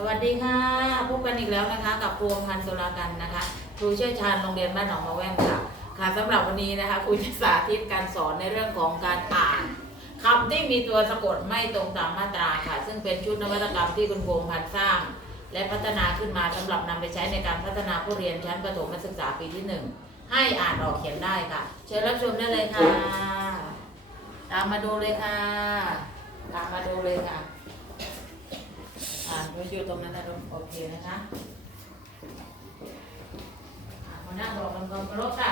สวัสดีค่ะ พบกันอีกแล้วนะคะ กับครูพันธ์สุรากันนะคะครูเชี่ยวชาญโรงเรียนบ้านหนองมะแว่นค่ะ ค่ะสำหรับวันนี้นะคะครูจะสาธิตการสอนในเรื่องของการอ่านคำที่มีตัวสะกดไม่ตรงตามมาตราค่ะ ซึ่งเป็นชุดนวัตกรรมที่คุณครูพันธ์สร้าง และพัฒนาขึ้นมาสำหรับนำไปใช้ในการพัฒนาผู้เรียนชั้นประถมศึกษาปีที่หนึ่งให้อ่านออกเขียนได้ค่ะ เชิญรับชมได้เลยค่ะ ตามมาดูเลยค่ะ ตามมาดูเลยค่ะ เราอยู่ตรงนั้นนะลูกโอเคนะคะหัวหน้าบอกกันก่อนเคารพค่ะ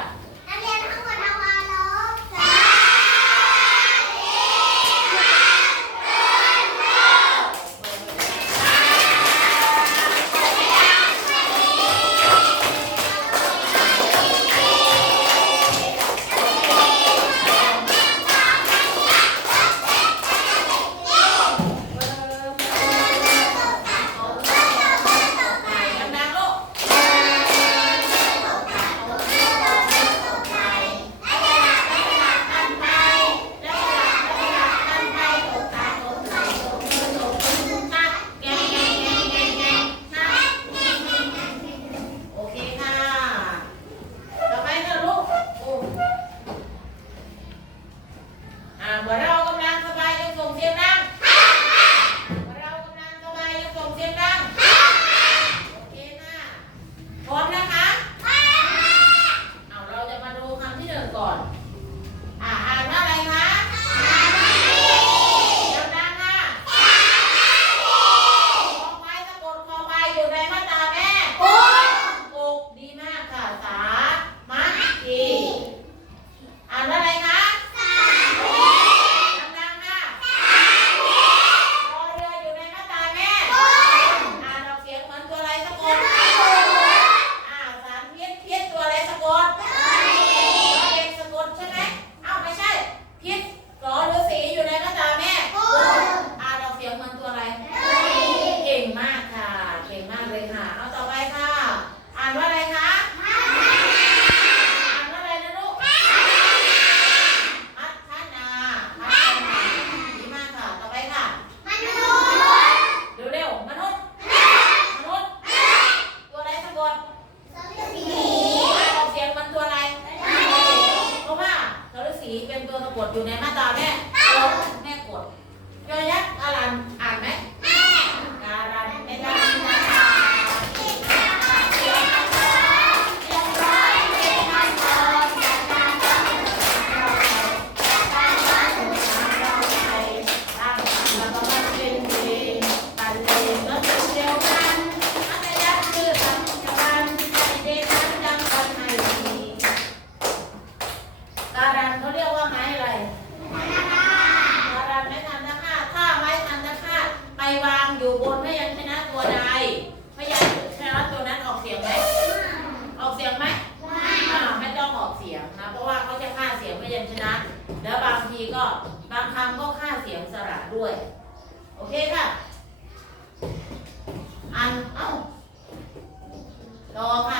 ค อยู่บนพยัญชนะตัวใดพยัญชนะตัวนั้นออกเสียงไหมออกเสียงไหมอ่าไม่ต้องออกเสียงนะ เพราะว่าเขาจะฆ่าเสียงพยัญชนะ แล้วบางทีก็บางคำก็ฆ่าเสียงสระด้วย โอเคค่ะ อัน เอ้าต่อค่ะ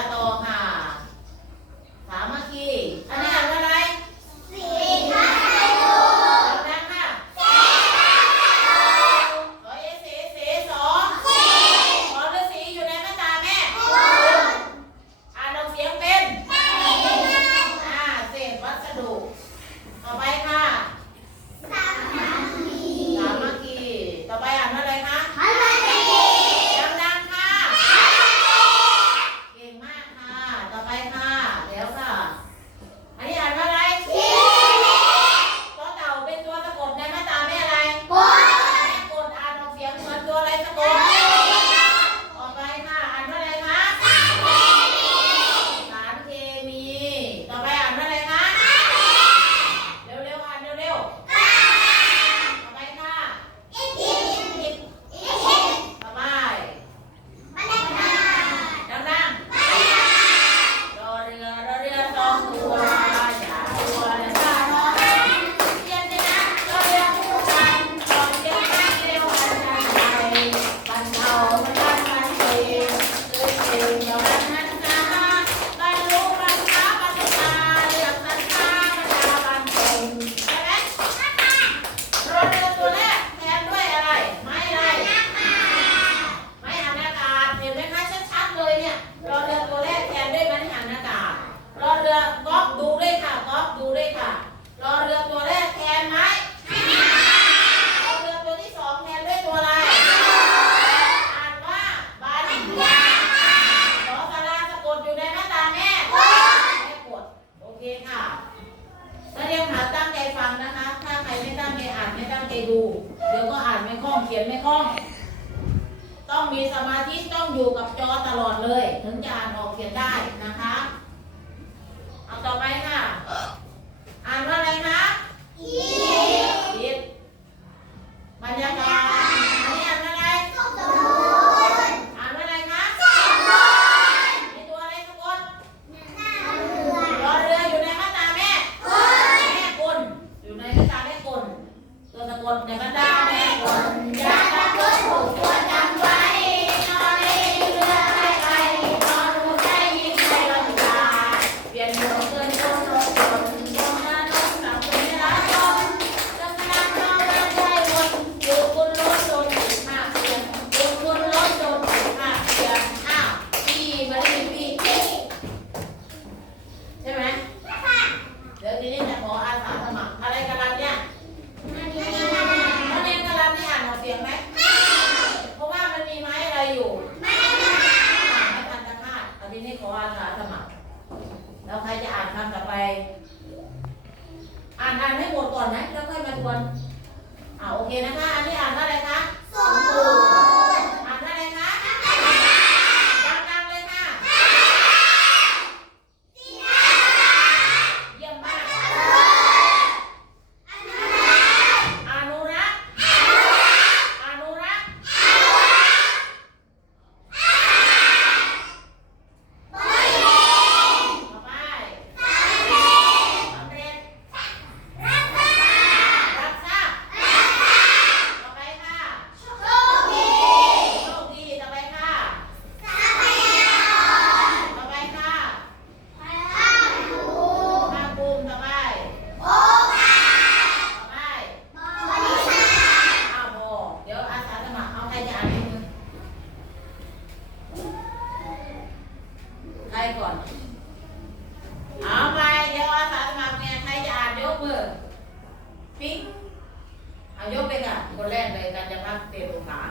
คนแรกเลยกัรจะพักเตรียมสาม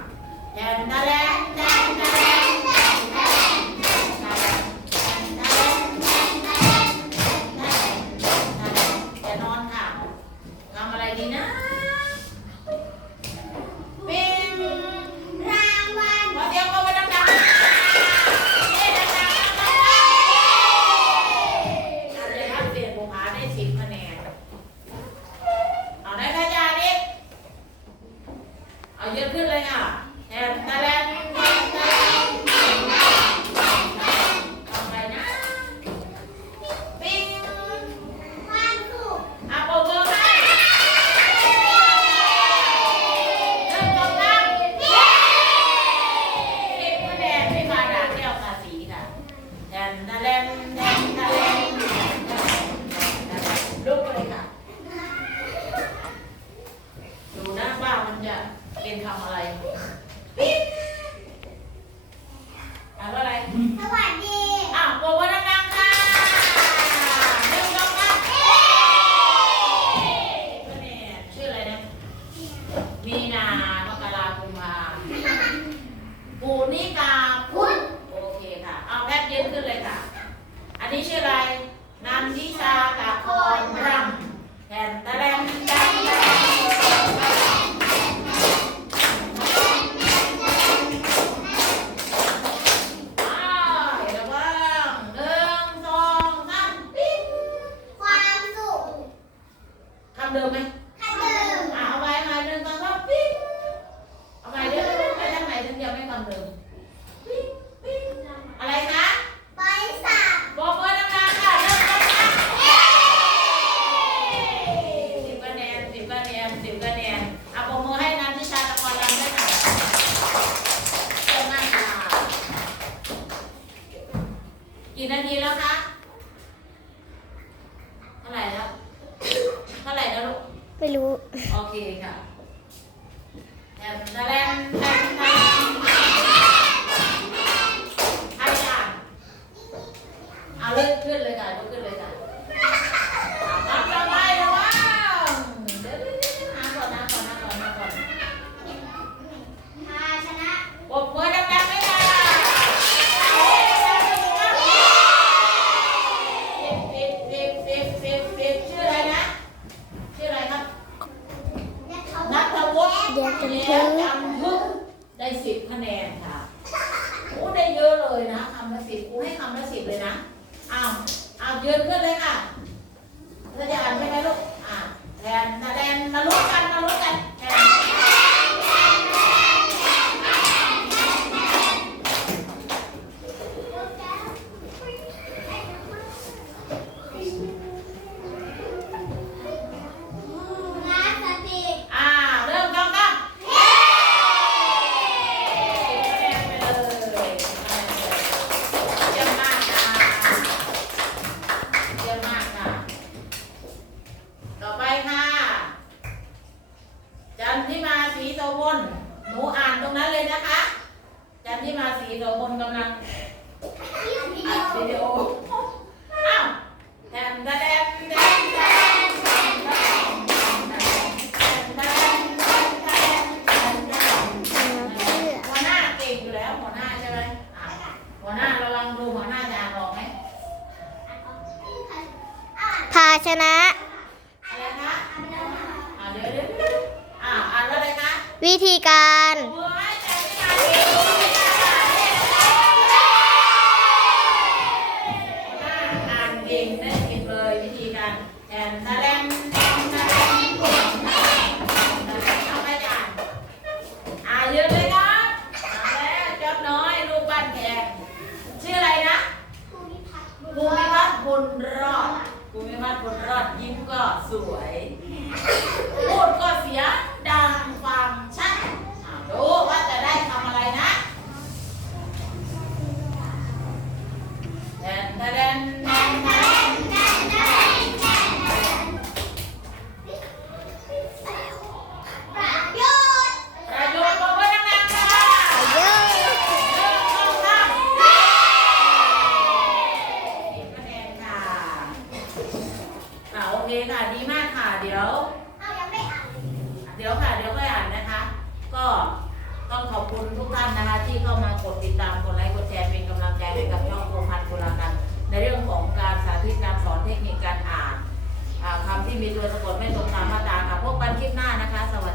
แดนแดนแดนแดน เยอะขึ้นเลยอะ viene สิบกูให้คำละสิบเลยนะอ้าวอ้าวยืนขึ้นเลย ค่ะ ดีมากค่ะ เดี๋ยวเดี๋ยวค่ะ เดี๋ยวค่อ่านนะคะ ก็ต้องขอบคุณทุกท่านนะคะ ที่เข้ามากดติดตาม กดไลค์ กดแชร์เป็นกำลังใจให้กับช่องโคพันธ์โครากัน ในเรื่องของการสาธิตการสอนเทคนิคการอ่านอ่าคำที่มีตัวสะกดไม่ตรงตามมาตราค่ะ พบกันคลิปหน้านะคะ สวัสดี